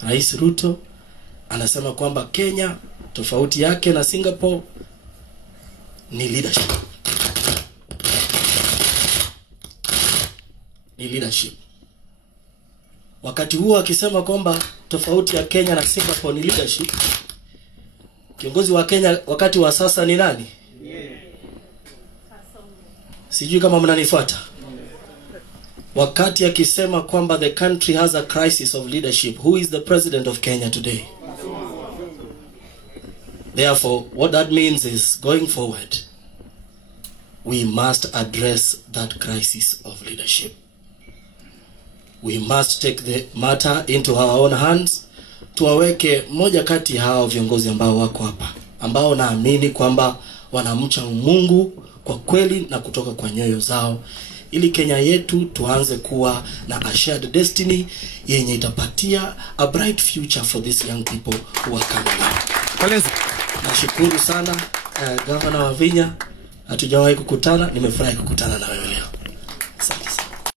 Rais Ruto anasema kwamba Kenya tofauti yake na Singapore ni leadership. Ni leadership. Wakati huo akisema kwamba tofauti ya Kenya na Singapore ni leadership, kiongozi wa Kenya wakati wa sasa ni nani? Sijui kama mnanifuata. Wakati akisema kwamba the country has a crisis of leadership, who is the president of Kenya today? Therefore, what that means is, going forward, we must address that crisis of leadership. We must take the matter into our own hands. Tuwaweke moja kati ya hao viongozi ambao wako hapa, ambao naamini kwamba wanamcha Mungu kwa kweli na kutoka kwa nyoyo zao, ili Kenya yetu tuanze kuwa na a shared destiny yenye itapatia a bright future for these young people who are coming up. Nashukuru sana Governor Wavinya, hatujawahi kukutana, nimefurahi kukutana na wewe leo.